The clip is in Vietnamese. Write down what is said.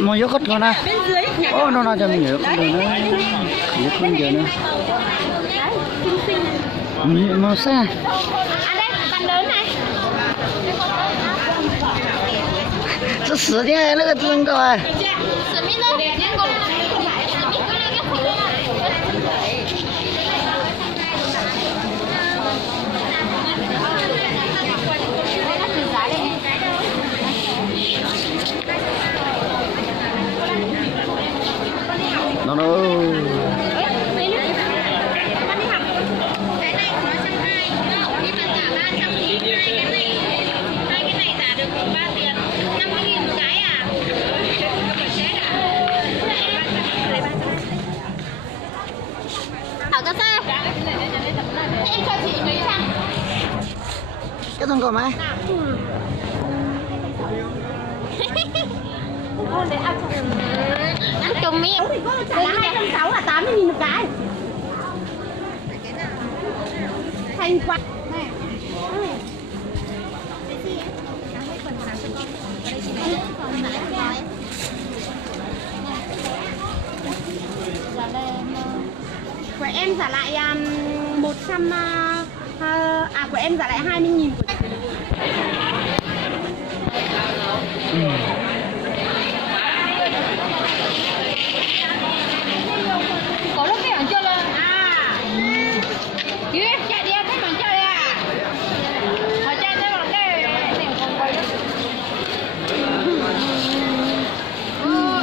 Mà yếu cất con à? Ô, nó cho mình yếu cất nữa. Yếu cất giờ nữa. Màu xa. À đây, bàn lớn này. Nó sửa đi, nó cái tương coi. Sửa mít luôn. Nó nó Ở cái xe. Em cho chị mấy trăm. cái tương coi mấy? Ăn chùm miệng. Giá 260 là 80.000 một cái. Thanh quạt. Của em trả lại 100 của em trả lại 20.000 của